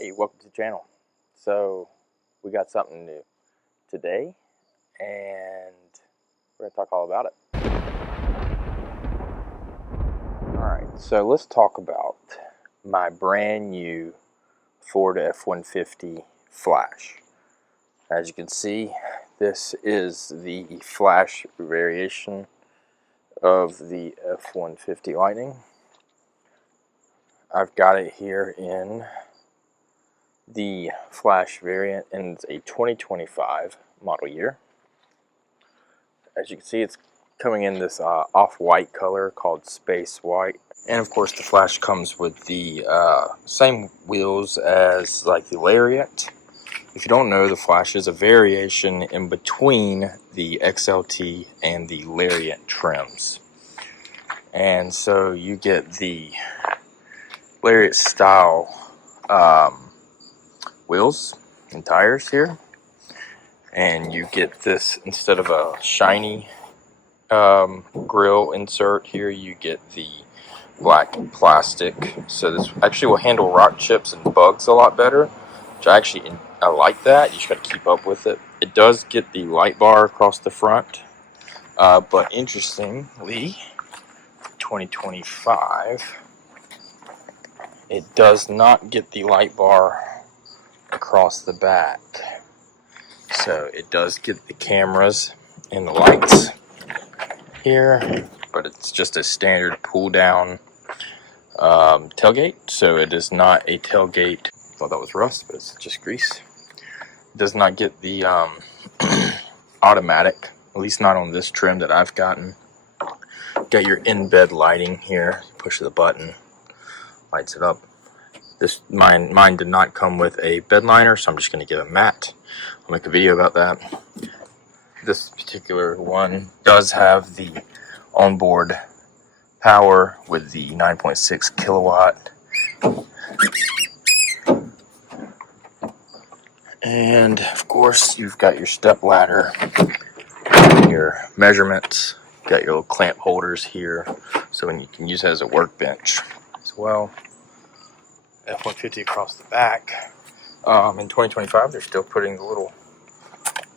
Hey, welcome to the channel. So we got something new today and we're going to talk all about it. Alright, so let's talk about my brand new Ford F150 Flash. As you can see, this is the Flash variation of the F150 Lightning. I've got it here in the Flash variant, and it's a 2025 model year. As you can see, it's coming in this off-white color called Space White. And of course the Flash comes with the same wheels as like the Lariat. If you don't know, the Flash is a variation in between the XLT and the Lariat trims. And so you get the Lariat style wheels and tires here, and you get this, instead of a shiny grill insert here, you get the black plastic. So this actually will handle rock chips and bugs a lot better, which I like that. You just got to keep up with it. It does get the light bar across the front, but interestingly, 2025, it does not get the light bar across the back. So it does get the cameras and the lights here, but it's just a standard pull down tailgate. So it is not a tailgate. I thought that was rust, but it's just grease. It does not get the automatic, at least not on this trim that I've gotten. Got your in-bed lighting here. Push the button, lights it up. This mine did not come with a bed liner, so I'm just going to get a mat. I'll make a video about that. This particular one does have the onboard power with the 9.6 kilowatt. And of course, you've got your step ladder, your measurements, got your little clamp holders here, so when you can use it as a workbench as well. F150 across the back. In 2025, they're still putting the little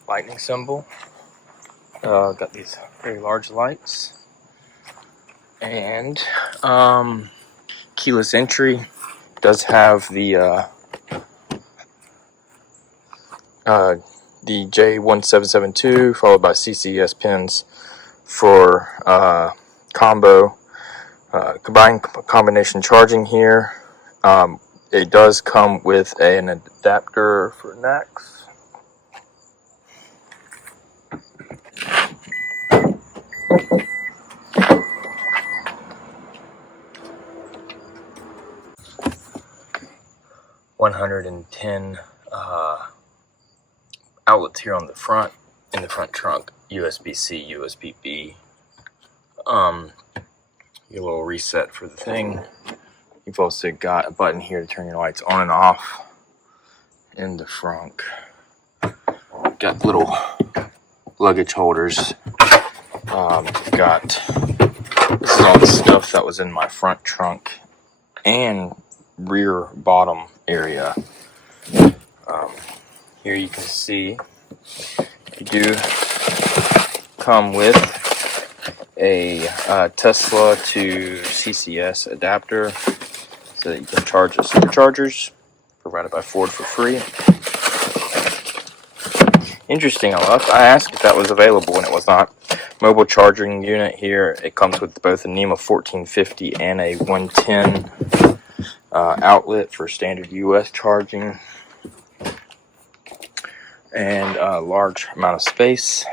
lightning symbol. Got these very large lights, and keyless entry. Does have the J1772 followed by CCS pins for combination charging here. It does come with an adapter for NACS. $110 outlets here on the front, in the front trunk. USB-C, USB-B. Your little reset for the thing. You've also got a button here to turn your lights on and off in the front. Got little luggage holders. This is all the stuff that was in my front trunk and rear bottom area. Here you can see you do come with a Tesla to CCS adapter, so that you can charge the superchargers provided by Ford for free. Interesting enough, I asked if that was available and it was not. Mobile charging unit here. It comes with both a NEMA 1450 and a 110 outlet for standard US charging, and a large amount of space.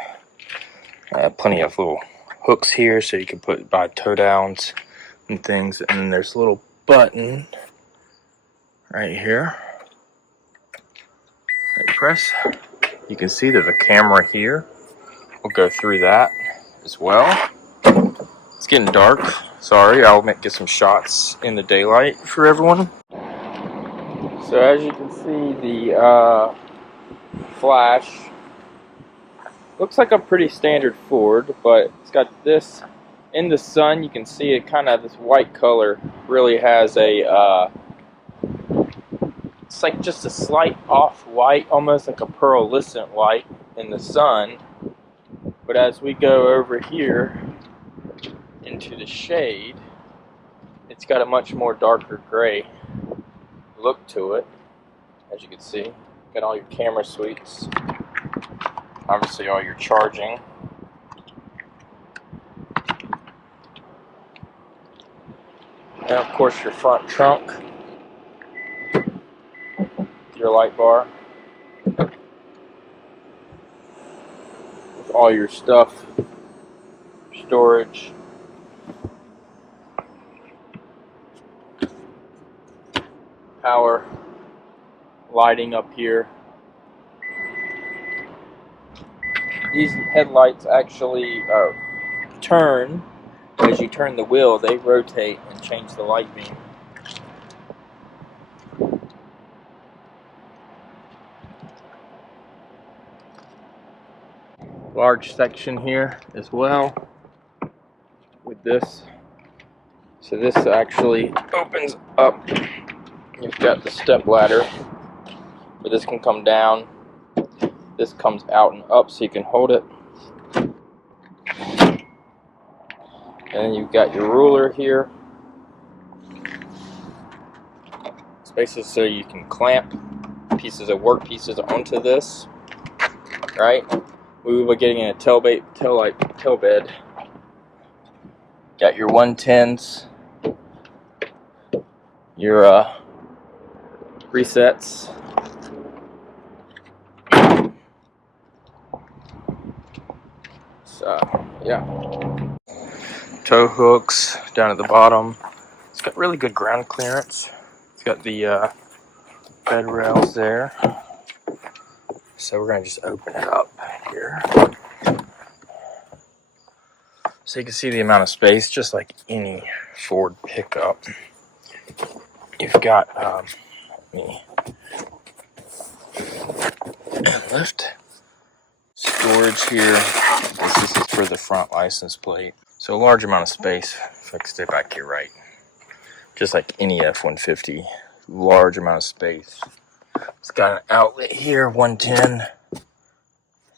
Plenty of little hooks here so you can buy toe downs and things. And then there's a little button right here that you press. You can see there's a camera here. We'll go through that as well. It's getting dark. Sorry, I'll get some shots in the daylight for everyone. So as you can see, the Flash looks like a pretty standard Ford, but it's got this in the sun. You can see it kind of, this white color really has a It's like just a slight off-white, almost like a pearlescent white in the sun. But as we go over here into the shade, it's got a much more darker gray look to it, as you can see. Got all your camera suites, obviously all your charging. And of course your front trunk, your light bar, with all your stuff, storage. Power lighting up here. These headlights actually turn. As you turn the wheel, they rotate and change the light beam. Large section here as well with this. So this actually opens up. You've got the step ladder, but this can come down. This comes out and up so you can hold it. And then you've got your ruler here. Spaces so you can clamp pieces of work pieces onto this. Right? We will be getting in a tail bed. Got your 110s. Your resets. So, yeah. Tow hooks down at the bottom. It's got really good ground clearance. It's got the bed rails there. So we're going to just open it up here. So you can see the amount of space, just like any Ford pickup. You've got, let me lift. Storage here. This is for the front license plate. So a large amount of space. If I can stay back here right. Just like any F-150. Large amount of space. It's got an outlet here, 110.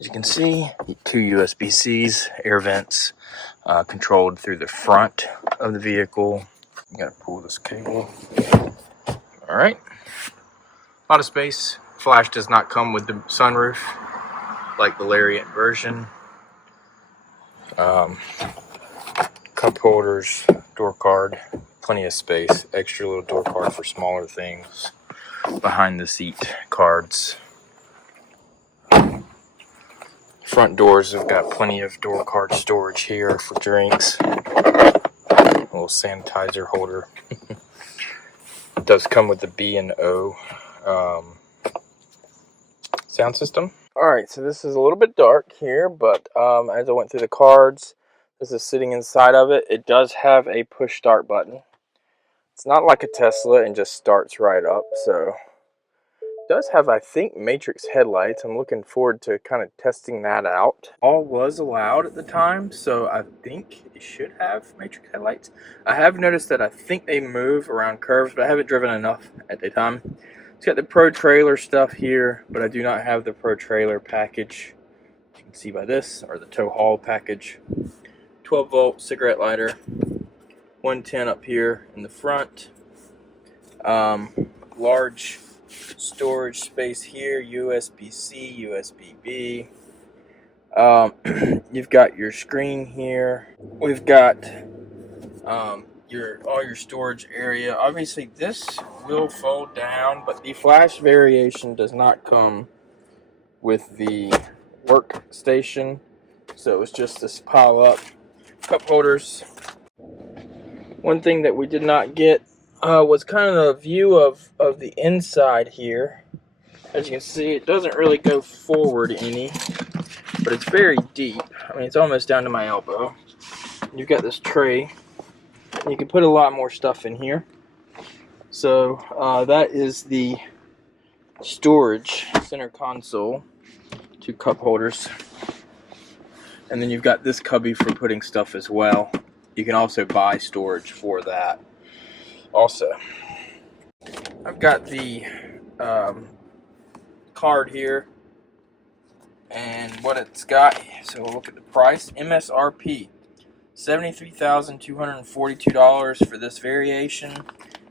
As you can see, 2 USB-Cs, air vents, controlled through the front of the vehicle. You gotta pull this cable. All right. A lot of space. Flash does not come with the sunroof, like the Lariat version. Cup holders, door card, plenty of space. Extra little door card for smaller things. Behind the seat cards. Front doors have got plenty of door card storage here for drinks. A little sanitizer holder. It does come with the B&O sound system. Alright, so this is a little bit dark here, but as I went through the cards, this is sitting inside of it. It does have a push start button. It's not like a Tesla and just starts right up, so it does have, I think, matrix headlights. I'm looking forward to kind of testing that out. All was allowed at the time, so I think it should have matrix headlights. I have noticed that I think they move around curves, but I haven't driven enough at the time. It's got the Pro Trailer stuff here, but I do not have the Pro Trailer package. You can see by this, or the tow haul package. 12-volt cigarette lighter. 110 up here in the front. Large storage space here, USB-C, USB-B. You've got your screen here. We've got all your storage area. Obviously this will fold down, but the Flash variation does not come with the workstation, so it's just this pile up. Cup holders. One thing that we did not get was kind of a view of the inside here. As you can see, it doesn't really go forward any, but it's very deep. I mean, it's almost down to my elbow. You've got this tray. You can put a lot more stuff in here. So that is the storage center console. 2 cup holders. And then you've got this cubby for putting stuff as well. You can also buy storage for that also. I've got the card here and what it's got. So we'll look at the price. MSRP $73,242 for this variation.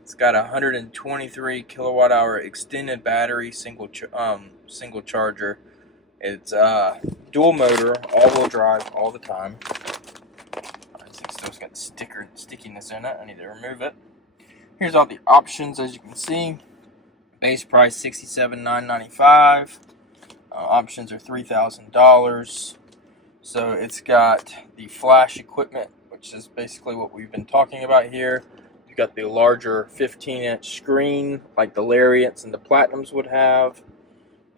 It's got a 123 kilowatt hour extended battery, single charger. It's dual motor, all-wheel drive all the time. It's still got stickiness in it. I need to remove it. Here's all the options, as you can see. Base price $67,995. Options are $3,000. So it's got the flash equipment, which is basically what we've been talking about here. You've got the larger 15-inch screen, like the Lariats and the Platinums would have.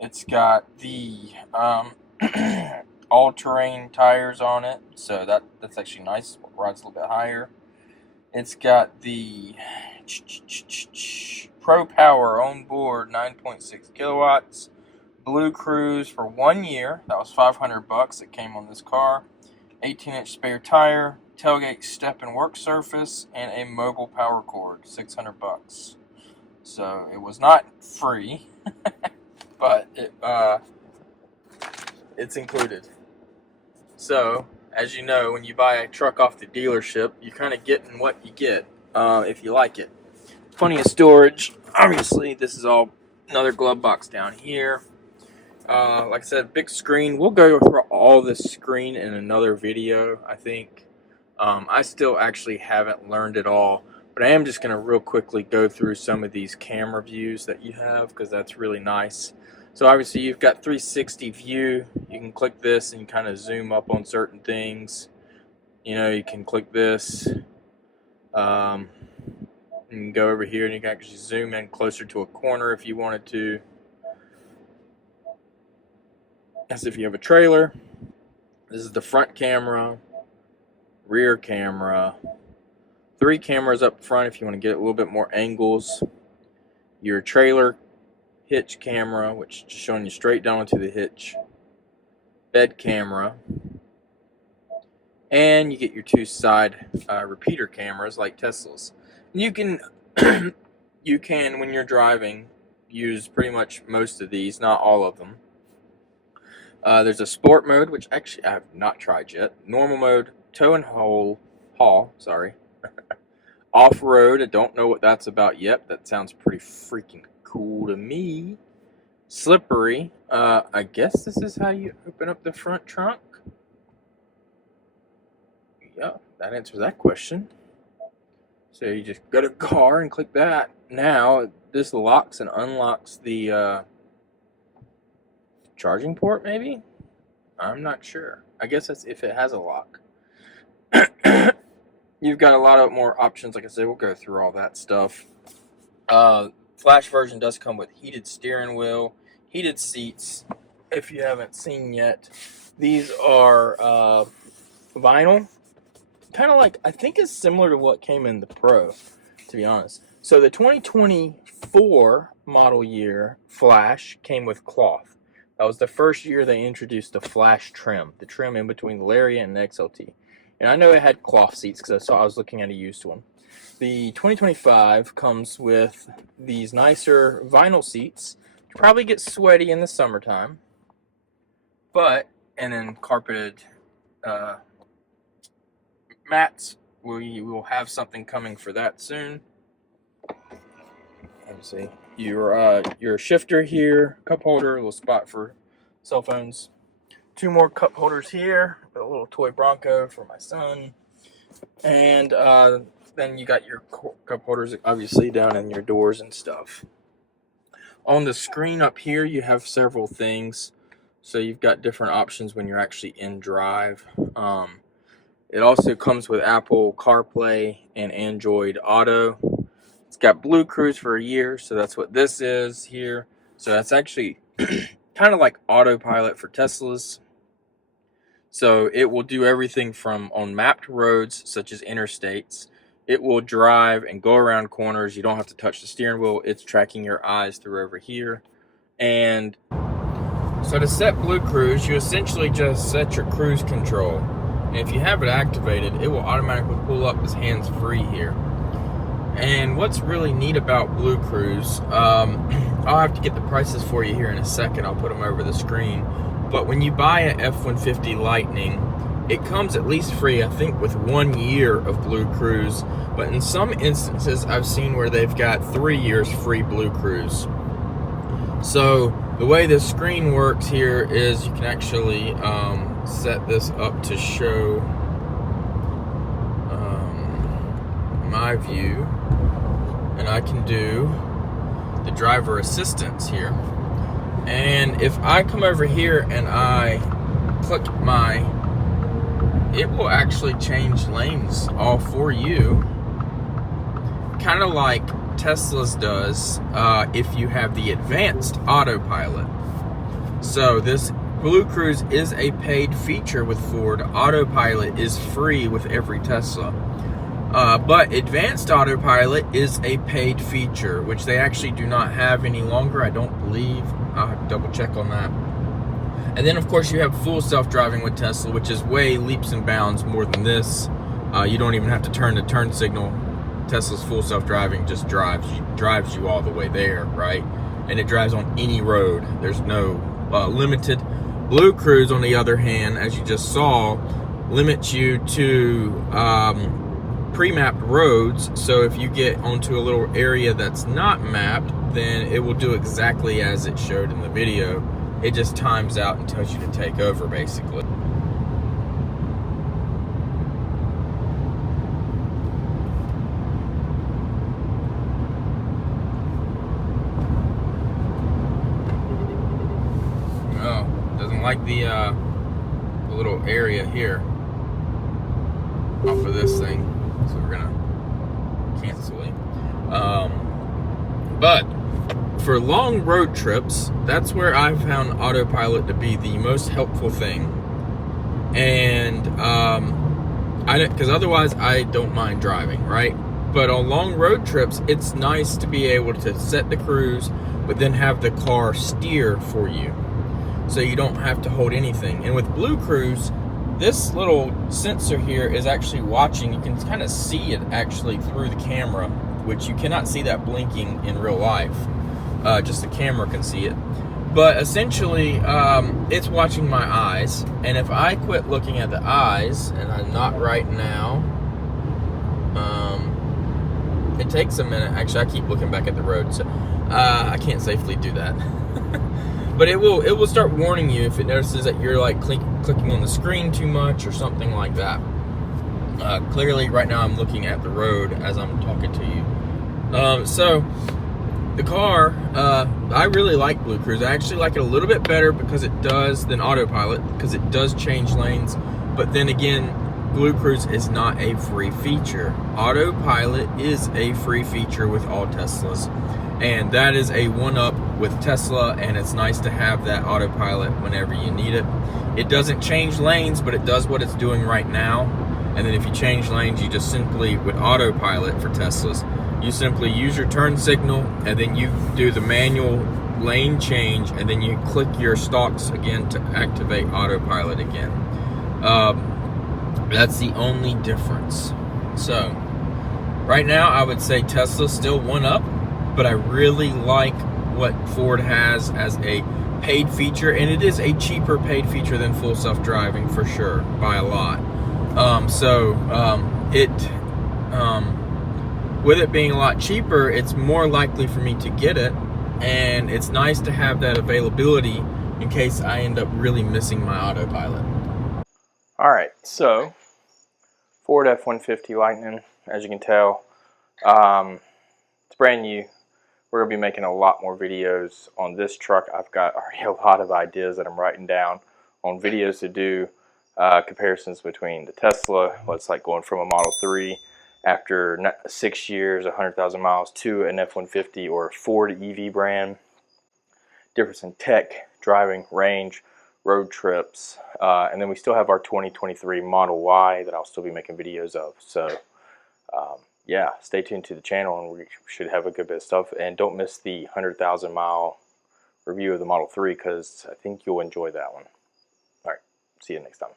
It's got the all-terrain tires on it, so that's actually nice. It rides a little bit higher. It's got the Pro Power on board, 9.6 kilowatts. BlueCruise for 1 year. That was $500. It came on this car. 18-inch spare tire, tailgate step and work surface, and a mobile power cord, $600. So it was not free, but it's included. So, as you know, when you buy a truck off the dealership, you're kind of getting what you get if you like it. Plenty of storage. Obviously, this is all another glove box down here. Like I said, big screen. We'll go through all this screen in another video, I think. I still actually haven't learned it all, but I am just going to real quickly go through some of these camera views that you have, because that's really nice. So obviously you've got 360 view. You can click this and kind of zoom up on certain things. You know, you can click this and go over here, and you can actually zoom in closer to a corner if you wanted to. As if you have a trailer. This is the front camera, rear camera, 3 cameras up front if you want to get a little bit more angles. Your trailer hitch camera, which is just showing you straight down into the hitch. Bed camera. And you get your 2 side repeater cameras like Tesla's. And you can, when you're driving, use pretty much most of these, not all of them. There's a sport mode, which actually I have not tried yet. Normal mode, tow and haul, Off-road, I don't know what that's about yet. That sounds pretty freaking cool to me. Slippery, I guess this is how you open up the front trunk. Yeah, that answers that question. So you just go to car and click that. Now, this locks and unlocks the charging port, maybe? I'm not sure. I guess that's if it has a lock. You've got a lot of more options. Like I said, we'll go through all that stuff. Flash version does come with heated steering wheel, heated seats. If you haven't seen yet, these are vinyl. Kind of like, I think it's similar to what came in the Pro, to be honest. So the 2024 model year Flash came with cloth. That was the first year they introduced the Flash trim, the trim in between the Lariat and the XLT. And I know it had cloth seats because I was looking at a used one. The 2025 comes with these nicer vinyl seats. You probably get sweaty in the summertime, and then carpeted mats. We will have something coming for that soon. Let me see. Your shifter here, cup holder, a little spot for cell phones. 2 more cup holders here, a little toy Bronco for my son. And then you got your cup holders, obviously, down in your doors and stuff. On the screen up here, you have several things. So you've got different options when you're actually in drive. It also comes with Apple CarPlay and Android Auto. It's got BlueCruise for a year, so that's what this is here. So that's actually kind of like Autopilot for Teslas. So it will do everything from on mapped roads, such as interstates. It will drive and go around corners. You don't have to touch the steering wheel. It's tracking your eyes through over here. And so to set BlueCruise, you essentially just set your cruise control. And if you have it activated, it will automatically pull up as hands-free here. And what's really neat about BlueCruise, I'll have to get the prices for you here in a second. I'll put them over the screen. But when you buy an F-150 Lightning, it comes at least free, I think, with 1 year of BlueCruise. But in some instances, I've seen where they've got 3 years free BlueCruise. So the way this screen works here is you can actually set this up to show my view, and I can do the driver assistance here. And if I come over here and I click it will actually change lanes all for you, kind of like Tesla's does if you have the advanced autopilot. So this BlueCruise is a paid feature with Ford. Autopilot is free with every Tesla. But advanced autopilot is a paid feature, which they actually do not have any longer, I don't believe. I'll have to double check on that. And then of course you have full self-driving with Tesla, which is way leaps and bounds more than this. You don't even have to turn the turn signal. Tesla's full self-driving just drives you all the way there, right? And it drives on any road. There's no limited. BlueCruise, on the other hand, as you just saw, limits you to pre-mapped roads. So if you get onto a little area that's not mapped, then it will do exactly as it showed in the video. It just times out and tells you to take over, basically. Oh, doesn't like the little area here off of this thing. So we're gonna cancel it. But for long road trips, that's where I've found autopilot to be the most helpful thing. And because otherwise I don't mind driving, right? But on long road trips, it's nice to be able to set the cruise, but then have the car steer for you, so you don't have to hold anything. And with BlueCruise, this little sensor here is actually watching. You can kind of see it actually through the camera, which you cannot see that blinking in real life. Just the camera can see it. But essentially, it's watching my eyes. And if I quit looking at the eyes, and I'm not right now, it takes a minute. Actually, I keep looking back at the road, so I can't safely do that. But it will start warning you if it notices that you're like clicking on the screen too much or something like that. Clearly, right now I'm looking at the road as I'm talking to you. So the car, I really like BlueCruise. I actually like it a little bit better because it does than autopilot, because it does change lanes. But then again, BlueCruise is not a free feature. Autopilot is a free feature with all Teslas. And that is a one-up with Tesla, and it's nice to have that autopilot whenever you need it. It doesn't change lanes, but it does what it's doing right now. And then if you change lanes, you just simply, with autopilot for Teslas, you simply use your turn signal, and then you do the manual lane change, and then you click your stalks again to activate autopilot again. That's the only difference. So, right now I would say Tesla's still one up, but I really like what Ford has as a paid feature, and it is a cheaper paid feature than full self-driving for sure, by a lot. With it being a lot cheaper, it's more likely for me to get it, and it's nice to have that availability in case I end up really missing my autopilot. Alright, so Ford F-150 Lightning, as you can tell, it's brand new. We're going to be making a lot more videos on this truck. I've got already a lot of ideas that I'm writing down on videos to do, comparisons between the Tesla, what's like going from a Model 3 after 6 years, 100,000 miles, to an F-150 or a Ford EV brand, difference in tech, driving, range, road trips, and then we still have our 2023 Model Y that I'll still be making videos of. So yeah, stay tuned to the channel, and we should have a good bit of stuff. And don't miss the 100,000 mile review of the Model 3, because I think you'll enjoy that one. All right, see you next time.